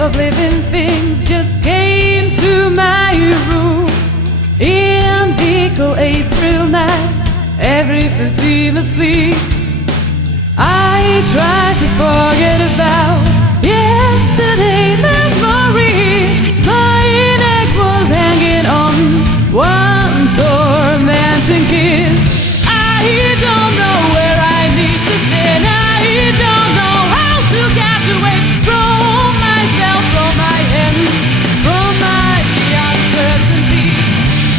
Of living things just came to my room in the cold April night. Everything seemed asleep. I tried to forget about yesterday memory. My neck was hanging on one tormenting kiss. I don't know where I need to stand. I don't know how to get away from myself, from my hand, from my uncertainty.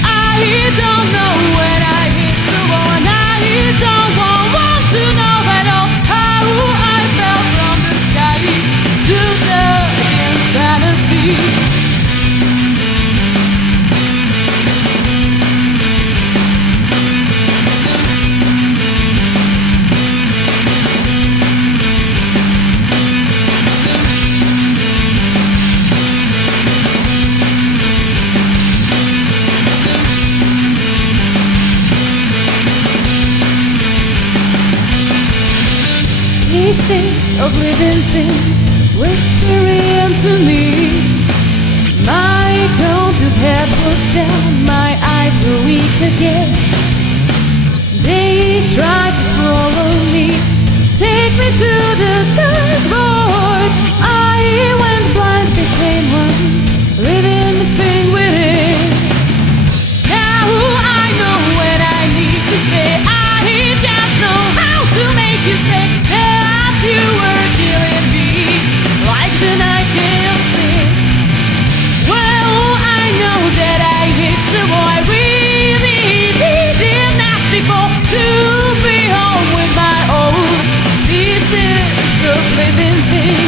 I don't know when I hit the wall, and I don't want to know at all how I fell from the sky to the insanity. Pieces of living things whispering to me. My conscious head was down, my eyes were weak again. They tried to swallow me, take me to the dark void. I went blind, became one living thing within. Now I know when I need to stay. I just know how to make you say you were killing me like the night can sing. Well, I know that I hit the wall. I really did nasty for to be home with my old pieces of living things.